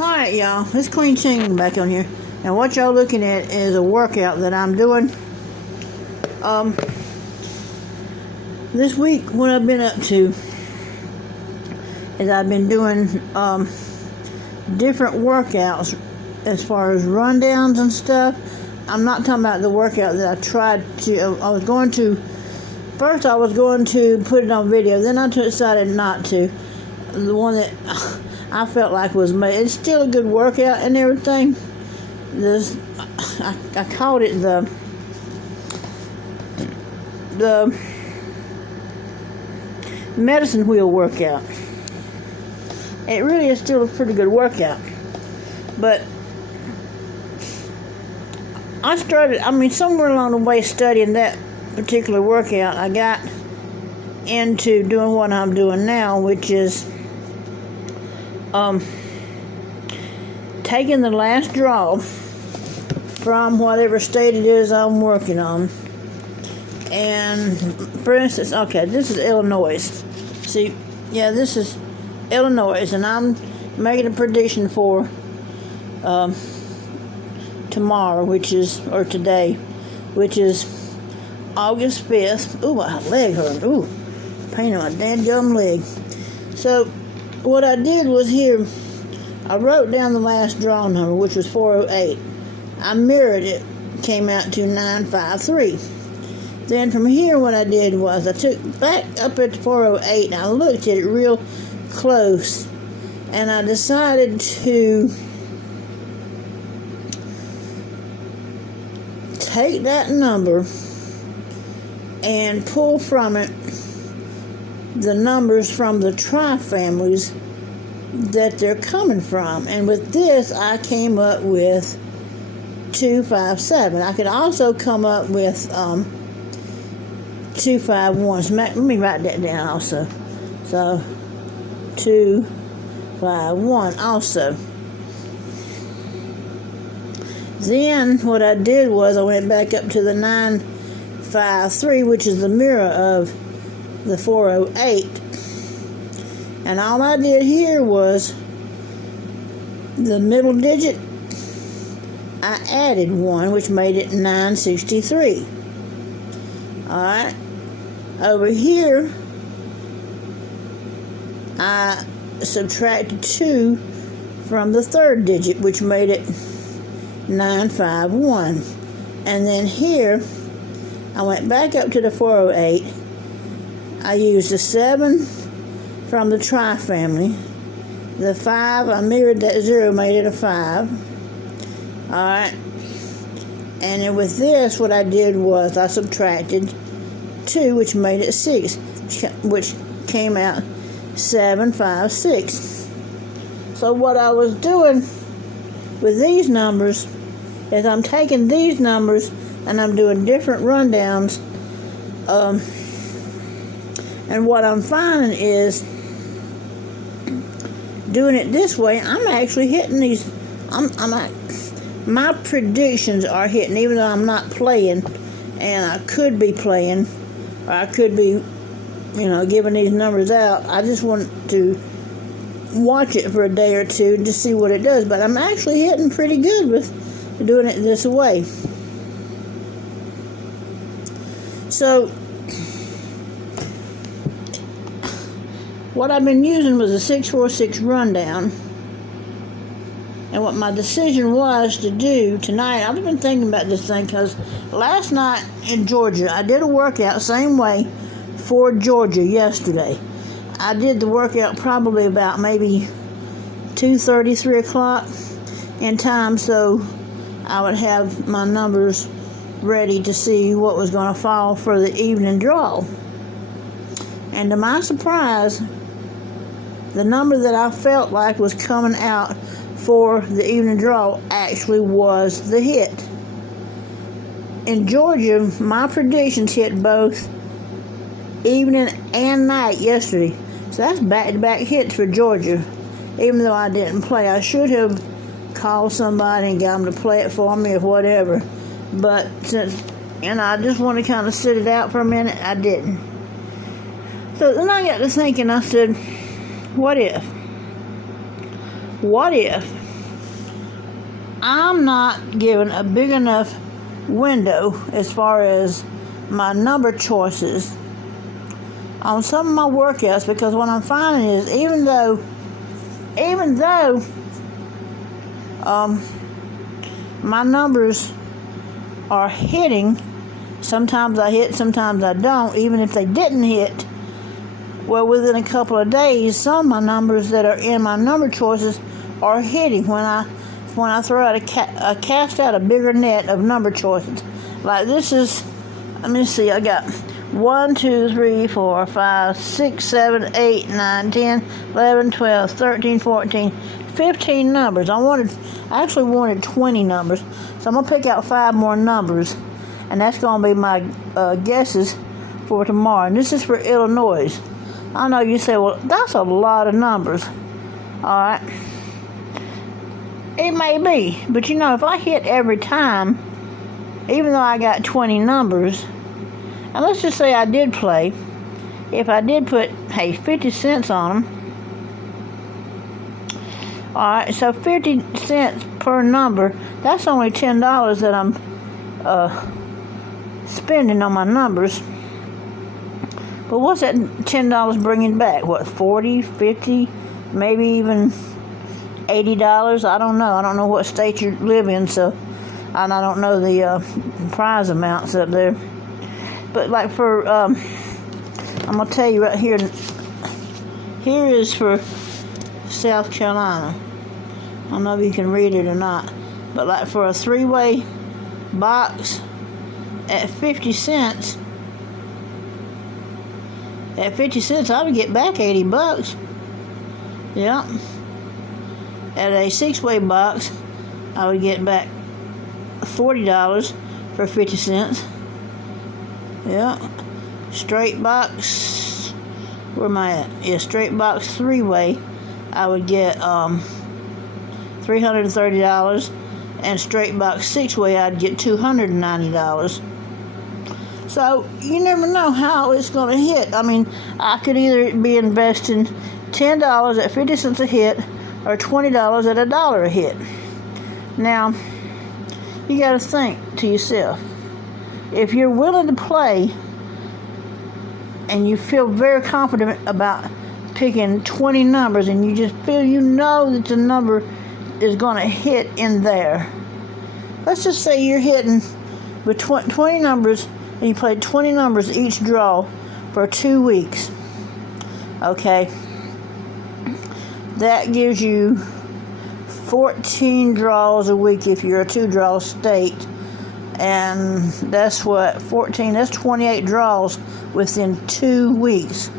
Alright, y'all, it's Queen Ching back on here. And what y'all looking at is a workout that I'm doing. This week, what I've been up to is I've been doing different workouts as far as rundowns and stuff. I'm not talking about the workout that I tried to. First I was going to put it on video, then I decided not to. The one that I felt like was made. It's still a good workout and everything. I called it the medicine wheel workout. It really is still a pretty good workout. But I started, somewhere along the way studying that particular workout, I got into doing what I'm doing now, which is taking the last draw from whatever state it is I'm working on. And for instance, okay, this is Illinois. See, yeah, this is Illinois, and I'm making a prediction for tomorrow, today, which is August 5th. Ooh, my leg hurt. Ooh, pain in my dadgum leg. So what I did was here, I wrote down the last draw number, which was 408. I mirrored it, came out to 953. Then from here, what I did was I took back up at 408 and I looked at it real close, and I decided to take that number and pull from it the numbers from the tri-families that they're coming from. And with this, I came up with 257. I could also come up with 251. So let me write that down also. So 251 also. Then what I did was I went back up to the 953, which is the mirror of the 408. And all I did here was the middle digit, I added 1, which made it 963. Alright. Over here, I subtracted 2 from the third digit, which made it 951. And then here, I went back up to the 408. I used the 7 from the tri-family. The 5, I mirrored that 0, made it a 5. Alright. And then with this, what I did was I subtracted 2, which made it 6, which came out 756. So what I was doing with these numbers is I'm taking these numbers and I'm doing different rundowns. And what I'm finding is doing it this way, I'm actually hitting these. My predictions are hitting, even though I'm not playing, and I could be playing, or I could be, giving these numbers out. I just want to watch it for a day or two to see what it does. But I'm actually hitting pretty good with doing it this way. So what I've been using was a 646 rundown. And what my decision was to do tonight, I've been thinking about this thing because last night in Georgia, I did a workout same way for Georgia yesterday. I did the workout probably about maybe 2:30, 3 o'clock in time, so I would have my numbers ready to see what was going to fall for the evening draw. And to my surprise, the number that I felt like was coming out for the evening draw actually was the hit. In Georgia, my predictions hit both evening and night yesterday. So that's back-to-back hits for Georgia. Even though I didn't play, I should have called somebody and got them to play it for me or whatever. But since, I just want to kind of sit it out for a minute, I didn't. So then I got to thinking, I said, what if I'm not given a big enough window as far as my number choices on some of my workouts, because what I'm finding is even though my numbers are hitting, sometimes I hit, sometimes I don't. Even if they didn't hit, well, within a couple of days, some of my numbers that are in my number choices are hitting when I throw out cast out a bigger net of number choices. Like this is, let me see, I got 1, 2, 3, 4, 5, 6, 7, 8, 9, 10, 11, 12, 13, 14, 15 numbers. I actually wanted 20 numbers. So I'm going to pick out 5 more numbers. And that's going to be my guesses for tomorrow. And this is for Illinois. I know you say, well, that's a lot of numbers. All right. It may be. But, if I hit every time, even though I got 20 numbers, and let's just say I did play, if I did put, 50 cents on them, all right, so 50 cents per number, that's only $10 that I'm spending on my numbers. But what's that $10 bringing back? What, 40, 50, maybe even $80? I don't know. I don't know what state you live in, and I don't know the prize amounts up there. But like for, I'm going to tell you right here, here is for South Carolina. I don't know if you can read it or not. But like for a 3-way box at 50 cents, I would get back $80. Yeah. At a 6-way box, I would get back $40 for 50 cents. Yeah. Straight box, where am I at? Yeah, straight box 3-way, I would get $330, and straight box 6-way, I'd get $290. So you never know how it's going to hit. I mean, I could either be investing $10 at 50 cents a hit, or $20 at $1 a hit. Now, you got to think to yourself, if you're willing to play and you feel very confident about picking 20 numbers, and you just feel that the number is going to hit in there. Let's just say you're hitting with 20 numbers, and you played 20 numbers each draw for 2 weeks. Okay. That gives you 14 draws a week if you're a 2-draw state. And that's what, 14, that's 28 draws within 2 weeks.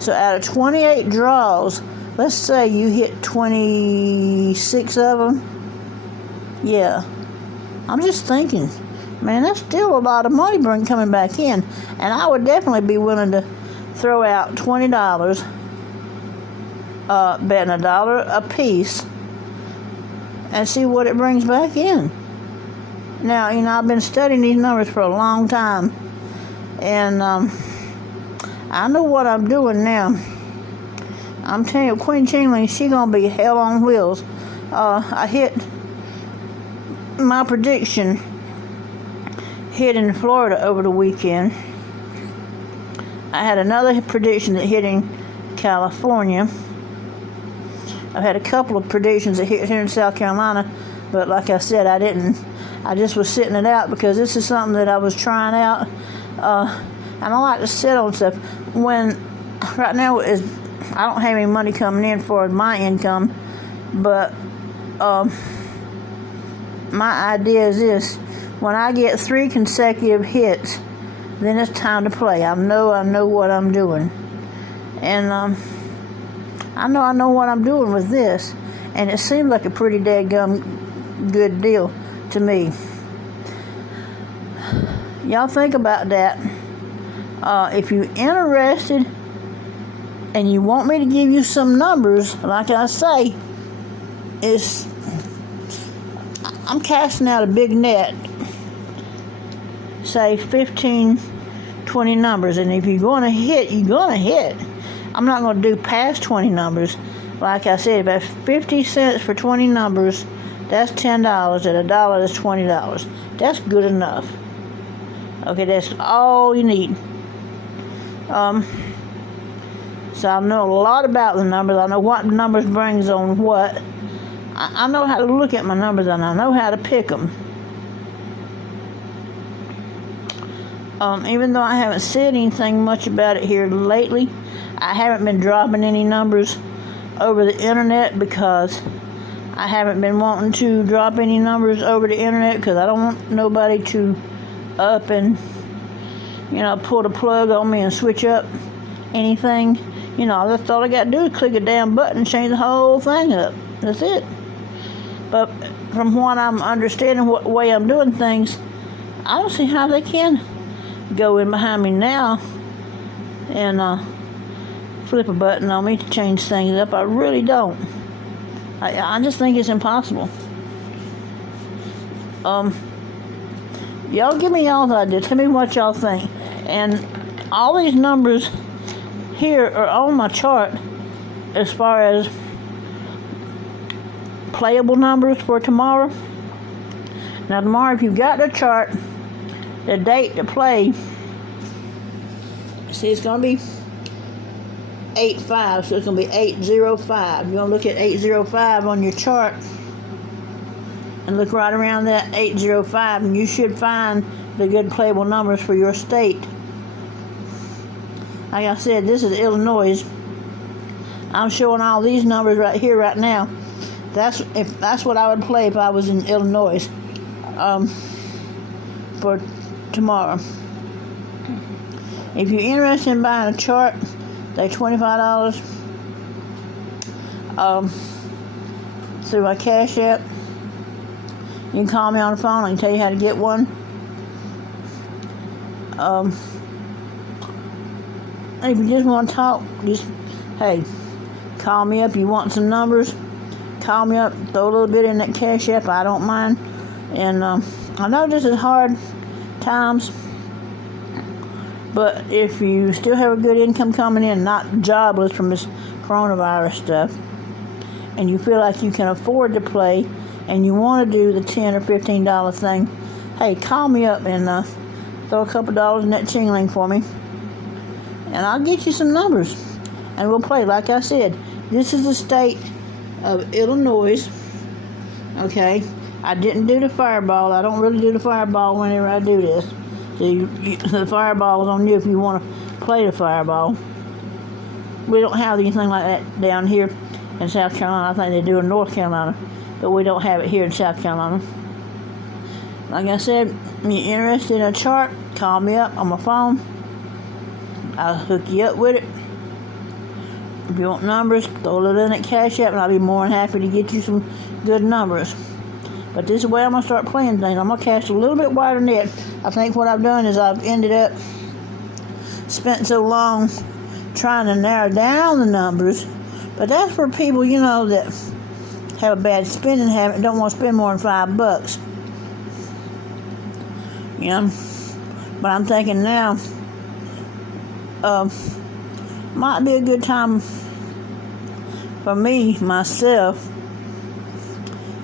So out of 28 draws, let's say you hit 26 of them. Yeah. I'm just thinking, man, that's still a lot of money coming back in. And I would definitely be willing to throw out $20, betting $1 a piece, and see what it brings back in. Now, I've been studying these numbers for a long time, and I know what I'm doing now. I'm telling you, Queen Chingling, she's going to be hell on wheels. I hit my prediction, hit in Florida over the weekend. I had another prediction that hit in California. I've had a couple of predictions that hit here in South Carolina, but like I said, I didn't. I just was sitting it out because this is something that I was trying out, and I like to sit on stuff. Right now I don't have any money coming in for my income, but my idea is this: when I get 3 consecutive hits, then it's time to play. I know what I'm doing, and I know what I'm doing with this, and it seemed like a pretty dadgum good deal to me. Y'all think about that. If you're interested and you want me to give you some numbers, like I say, I'm casting out a big net, say 15, 20 numbers, and if you're going to hit, you're going to hit. I'm not going to do past 20 numbers. Like I said, about 50 cents for 20 numbers, That's $10. At $1, that's $20. That's good enough. Okay, that's all you need. So I know a lot about the numbers. I know what numbers brings on what. I know how to look at my numbers, and I know how to pick them. Even though I haven't said anything much about it here lately, I haven't been dropping any numbers over the internet because I haven't been wanting to drop any numbers over the internet because I don't want nobody to up and, pull the plug on me and switch up anything. That's all I got to do is click a damn button and change the whole thing up. That's it. But from what I'm understanding, what way I'm doing things, I don't see how they can go in behind me now and flip a button on me to change things up. I really don't. I just think it's impossible. Y'all give me y'all's idea. Tell me what y'all think. And all these numbers here are on my chart as far as playable numbers for tomorrow. Now tomorrow, if you've got the chart, the date to play, see, it's going to be 8-5, so it's going to be 805. You're going to look at 805 on your chart and look right around that 805, and you should find the good playable numbers for your state. Like I said, this is Illinois. I'm showing all these numbers right here, right now. That's what I would play if I was in Illinois for tomorrow. If you're interested in buying a chart, they're $25 through my Cash App. You can call me on the phone. I can tell you how to get one. If you just want to talk, hey, call me up. You want some numbers? Call me up. Throw a little bit in that Cash App. I don't mind. And I know this is hard times, but if you still have a good income coming in, not jobless from this coronavirus stuff, and you feel like you can afford to play, and you want to do the $10 or $15 thing, hey, call me up and throw a couple dollars in that chingling for me, and I'll get you some numbers, and we'll play. Like I said, this is the state of Illinois. Okay, I didn't do the fireball. I don't really do the fireball whenever I do this. So the fireball is on you if you want to play the fireball. We don't have anything like that down here in South Carolina. I think they do in North Carolina, but we don't have it here in South Carolina. Like I said, if you're interested in a chart, call me up on my phone. I'll hook you up with it. If you want numbers, throw it in at Cash App, and I'll be more than happy to get you some good numbers. But this is the way I'm going to start playing things. I'm going to cast a little bit wider net. I think what I've done is I've ended up spent so long trying to narrow down the numbers. But that's for people, that have a bad spending habit and don't want to spend more than $5. But I'm thinking now, might be a good time for me, myself,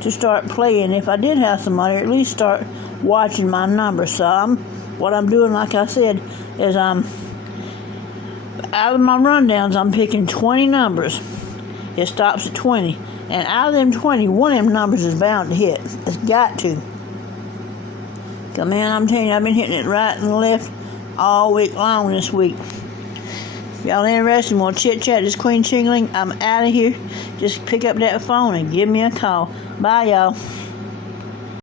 to start playing. If I did have some money, or at least start watching my numbers. So what I'm doing, like I said, is out of my rundowns, I'm picking 20 numbers. It stops at 20. And out of them 20, one of them numbers is bound to hit. It's got to. Because, man, I'm telling you, I've been hitting it right and left all week long this week. If y'all interested in more chit-chat, this Queen Chingling, I'm out of here. Just pick up that phone and give me a call. Bye, y'all.